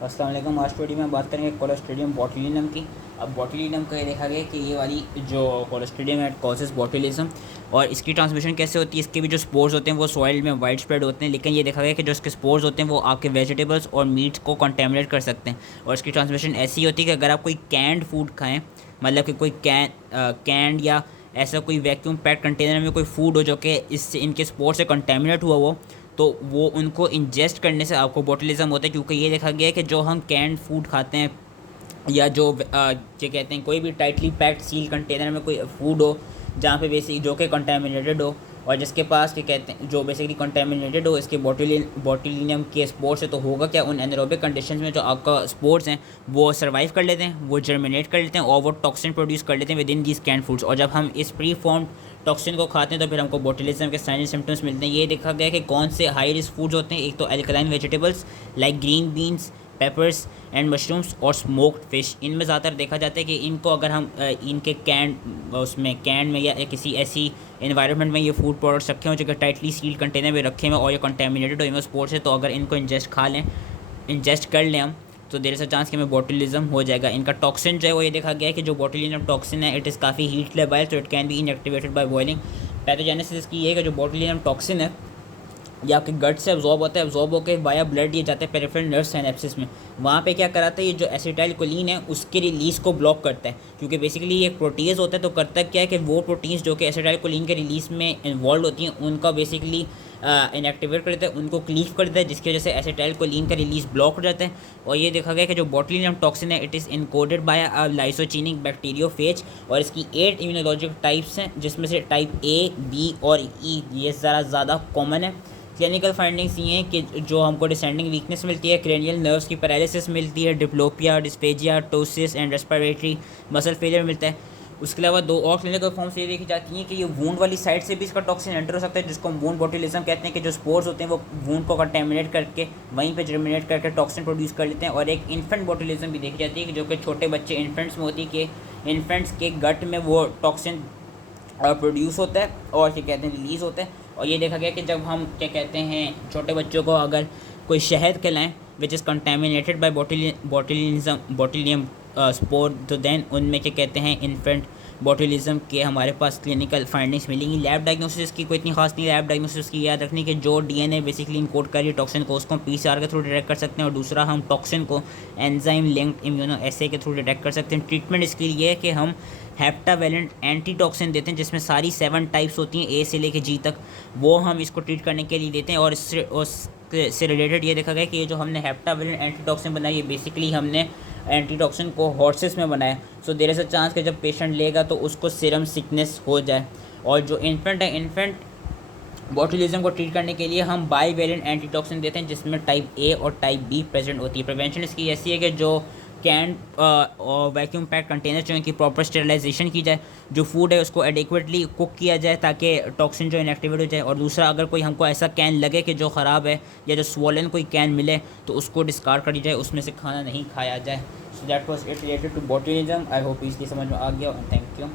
अस्सलाम वालेकुम। आज वीडियो में बात करेंगे क्लोस्ट्रीडियम बोटुलिनम की। अब बोटुलिनम का ये देखा गया कि ये वाली जो क्लोस्ट्रीडियम है कॉजेस बोटुलिज्म, और इसकी ट्रांसमिशन कैसे होती है। इसके भी जो स्पोर्स होते हैं वो सॉइल में वाइड स्प्रेड होते हैं, लेकिन ये देखा गया कि जो इसके स्पोर्स होते हैं वो आपके वेजिटेबल्स और मीट्स को कंटेमिनेट कर सकते हैं। और इसकी ट्रांसमिशन ऐसी होती है कि अगर आप कोई कैंड फूड खाएँ, मतलब कि कोई कैंड या ऐसा कोई वैक्यूम पैक कंटेनर में कोई फूड हो जो कि इससे इनके स्पोर्स से कंटेमिनेट हुआ हो, तो वो उनको इंजेस्ट करने से आपको बोटुलिज्म होता है। क्योंकि ये देखा गया है कि जो हम कैंड फूड खाते हैं या जो कहते हैं कोई भी टाइटली पैक्ड सील कंटेनर में कोई फूड हो जहाँ पे बेसिक जो कि कंटेमिनेटेड हो और जिसके पास क्या कहते हैं जो बेसिकली कंटेमिनेटेड हो इसके बोटुलिनियम के स्पोर्ट्स है, तो होगा क्या, उन एनारोबिक कंडीशंस में जो आपका स्पोर्ट्स हैं वो सर्वाइव कर लेते हैं, वो जर्मिनेट कर लेते हैं और वो टॉक्सिन प्रोड्यूस कर लेते हैं within these canned foods. और जब हम इस प्री फॉर्म टॉक्सिन को खाते हैं तो फिर हमको बोटुलिज्म के साइन एंड सिम्टम्स मिलते हैं। ये देखा गया कि कौन से हाई रिस्क फूड्स होते हैं। एक तो alkaline vegetables like green beans, papers and mushrooms और स्मोक्ड फिश। इनमें ज़्यादातर देखा जाता है कि इनको अगर हम इनके कैन में या किसी ऐसी इन्वायरमेंट में ये फूड प्रोडक्ट्स रखे हों जो कि टाइटली सील्ड कंटेनर में रखे हुए और ये कंटेमिनेटेड हो इनमें स्पोर्ट्स है, तो अगर इनको इंजेस्ट कर लें हम, तो देर इज़ अ चांस कि हमें बोटुलिज्म हो जाएगा। इनका टॉक्सिन जो है वो ये देखा गया है कि जो बोटुलिज्म टॉक्सिन है इट इज़ काफ़ी हीट लेबाइल, तो it can be inactivated by boiling. Pathogenesis की ये है कि जो बोटुलिज्म टॉक्सिन है ये आपके गट से अब्जॉर्ब होता है, अब्जॉर्ब होकर वाया ब्लड ये जाता है पेरिफेरल नर्व सिनेप्सिस में। वहाँ पे क्या कराता है, ये जो एसिटाइल कोलिन है उसके रिलीज़ को ब्लॉक करता है। क्योंकि बेसिकली ये एक प्रोटीज होता है, तो करता क्या है कि वो प्रोटीन्स जो कि एसिटाइल कोलिन के रिलीज़ में इन्वॉल्व होती हैं उनका बेसिकली इनएक्टिवेट कर देता है, उनको क्लीव कर देता है, जिसकी वजह से एसिटाइल कोलिन का रिलीज़ ब्लॉक हो जाता है। और ये देखा गया कि जो बोटुलिज्म टॉक्सिन है it is encoded by lysogenic bacteriophage, और इसकी 8 इम्यूनोलॉजिक टाइप्स हैं जिसमें से टाइप ए, बी और ई ये ज़्यादा कॉमन है। क्लिनिकल फाइंडिंग्स ये हैं कि जो हमको डिसेंडिंग वीकनेस मिलती है, क्रेनियल नर्व्स की पैरालिसिस मिलती है, diplopia, dysphasia, ptosis and respiratory muscle failure मिलता है। उसके अलावा दो और क्लिनिकल फॉर्म्स ये देखी जाती हैं कि ये वूंड वाली साइड से भी इसका टॉक्सिन एंटर हो सकता है, जिसको हम वूंड बोटुलिज्म कहते हैं कि जो स्पोर्स होते हैं वो वूंड को कंटेमिनेट करके वहीं पे जर्मिनेट करके टॉक्सिन प्रोड्यूस कर लेते हैं। और एक इन्फेंट बोटुलिज्म भी देखी जाती है कि जो कि छोटे बच्चे इन्फेंट्स में होती है कि इन्फेंट्स के गट में वो टॉक्सिन प्रोड्यूस होता है और क्या कहते हैं रिलीज़ होता है। और ये देखा गया कि जब हम क्या कहते हैं छोटे बच्चों को अगर कोई शहद खिलाएं which is contaminated by botulinum spore, तो देन उनमें क्या कहते हैं इन्फेंट बोटुलिज्म के हमारे पास क्लिनिकल फाइंडिंग्स मिलेंगी। लैब डायग्नोसिस की कोई इतनी खास नहीं। लैब डायग्नोसिस की याद रखनी कि जो डीएनए बेसिकली इनकोड कर रही है टॉक्सिन को उसको हम पीसीआर के थ्रू डिटेक्ट कर सकते हैं, और दूसरा हम टॉक्सिन को एंजाइम लिंक्ड इम्यूनो एसे के थ्रू डिटेक्ट कर सकते हैं। ट्रीटमेंट इसके लिए है कि हम हेप्टावेलेंट एंटी टॉक्सिन देते हैं जिसमें सारी 7 टाइप्स होती हैं ए से लेके जी तक, वो हम इसको ट्रीट करने के लिए देते हैं। और इससे रिलेटेड ये देखा गया कि ये जो हमने हेप्टावेलेंट एंटी टॉक्सिन बनाई है बेसिकली हमने एंटी टॉक्सिन को हॉर्सेस में बनाया। सो देर इज़ अ चांस कि जब पेशेंट लेगा तो उसको सीरम सिकनेस हो जाए। और जो इन्फेंट है, इन्फेंट बोटुलिज्म को ट्रीट करने के लिए हम बाईवेलेंट एंटी टॉक्सिन देते हैं जिसमें टाइप ए और टाइप बी प्रेजेंट होती है। प्रिवेंशन इसकी ऐसी है कि जो कैन और वैक्यूम पैक कंटेनर जो इनकी प्रॉपर स्टेरिलाइजेशन की जाए, जो फूड है उसको एडिक्वेटली कुक किया जाए ताकि टॉक्सिन जो इनएक्टिवेट हो जाए। और दूसरा, अगर कोई हमको ऐसा कैन लगे कि जो ख़राब है या जो स्वोलन कोई कैन मिले तो उसको डिस्कार्ड करी जाए, उसमें से खाना नहीं खाया जाए। So that was it related to botulism. I hope इसलिए समझ में आ गया। Thank you.